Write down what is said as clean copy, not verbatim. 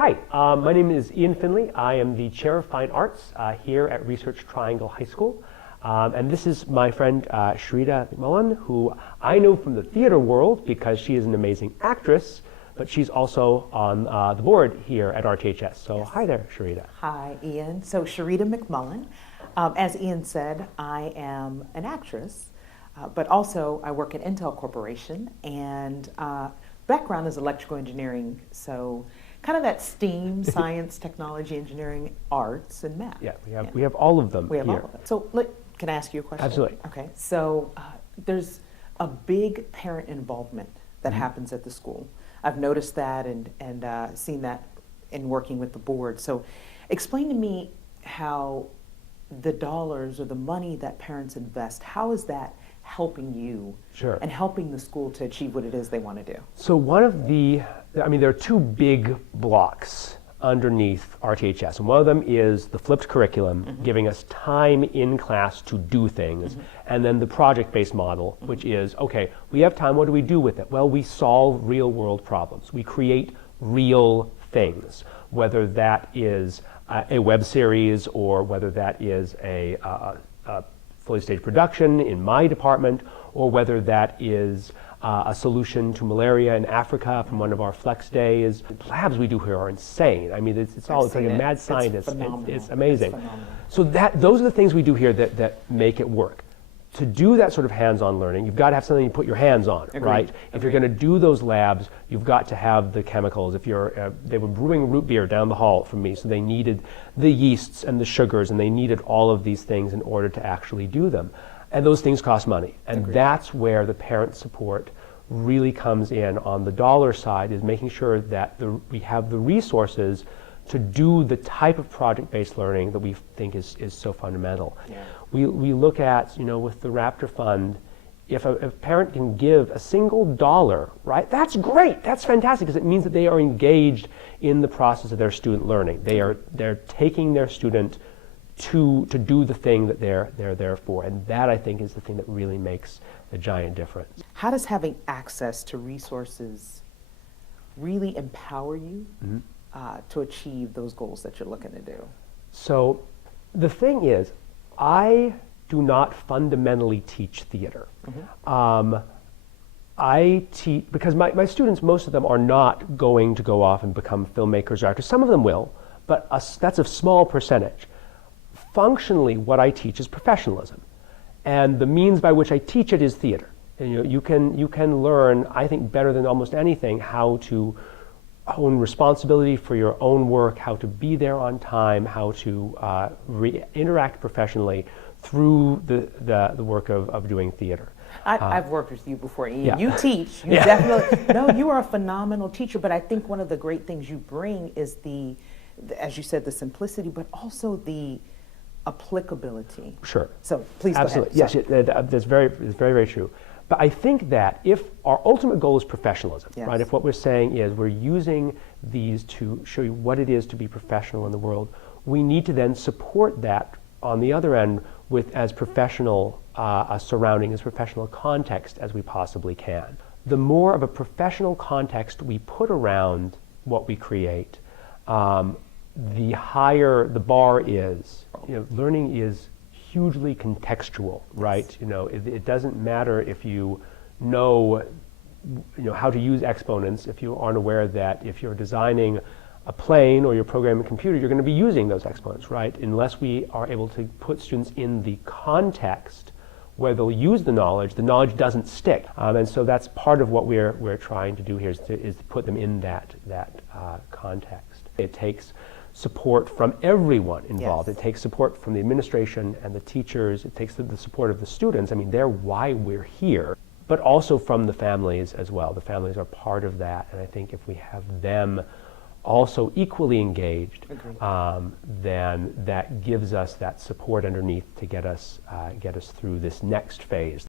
Hi, my name is Ian Finley. I am the Chair of Fine Arts here at Research Triangle High School. And this is my friend Sherida McMullen, who I know from the theater world because she is an amazing actress, but she's also on the board here at RTHS. So yes. Hi there, Sherida. Hi, Ian. So Sherida McMullen. As Ian said, I am an actress, but also I work at Intel Corporation, and background is electrical engineering, so kind of that STEAM, science, technology, engineering, arts, and math. Yeah, we have all of them We have here. all of them. So can I ask you a question? Absolutely. Okay, so there's a big parent involvement that happens at the school. I've noticed that and seen that in working with the board. So explain to me how the dollars or the money that parents invest, how is that helping you and helping the school to achieve what it is they want to do? So there are two big blocks underneath RTHS, and one of them is the flipped curriculum, giving us time in class to do things, and then the project-based model, which is, okay, we have time, what do we do with it? Well, we solve real-world problems. We create real things, whether that is a web series or whether that is a fully staged production in my department, or whether that is a solution to malaria in Africa from one of our flex days. The labs we do here are insane. I mean, it's like a mad scientist. It's amazing. So those are the things we do here that make it work. To do that sort of hands-on learning, you've got to have something you put your hands on, right? If you're going to do those labs, you've got to have the chemicals. If they were brewing root beer down the hall from me, so they needed the yeasts and the sugars, and they needed all of these things in order to actually do them. And those things cost money. And that's where the parent support really comes in on the dollar side, is making sure that we have the resources to do the type of project-based learning that we think is so fundamental. Yeah. We look at, with the Raptor Fund, if a parent can give a single dollar, right, that's great, that's fantastic, because it means that they are engaged in the process of their student learning. They're taking their student to do the thing that they're there for, and that, I think, is the thing that really makes a giant difference. How does having access to resources really empower you to achieve those goals that you're looking to do? So the thing is, I do not fundamentally teach theater. I teach, because my students, most of them are not going to go off and become filmmakers or actors. Some of them will, but that's a small percentage. Functionally, what I teach is professionalism, and the means by which I teach it is theater. And, you can learn, I think, better than almost anything, how to own responsibility for your own work, how to be there on time, how to interact professionally through the work of doing theater. I've worked with you before, Ian. Yeah. You teach. You definitely. No, you are a phenomenal teacher. But I think one of the great things you bring is as you said, the simplicity, but also the applicability. Sure. So please Absolutely. go ahead. Yes, that's very, very true. But I think that if our ultimate goal is professionalism, right? If what we're saying is we're using these to show you what it is to be professional in the world, we need to then support that on the other end with as professional a surrounding, as professional context as we possibly can. The more of a professional context we put around what we create, the higher the bar is. Learning is hugely contextual, right? It doesn't matter if you know how to use exponents if you aren't aware that if you're designing a plane or you're programming a computer, you're going to be using those exponents, right? Unless we are able to put students in the context where they'll use the knowledge doesn't stick. And so that's part of what we're trying to do here, is to put them in that context. It takes support from everyone involved. It takes support from the administration and the teachers. It takes the support of the students. I mean, they're why we're here, but also from the families as well. The families are part of that, and I think if we have them also equally engaged, then that gives us that support underneath to get us through this next phase.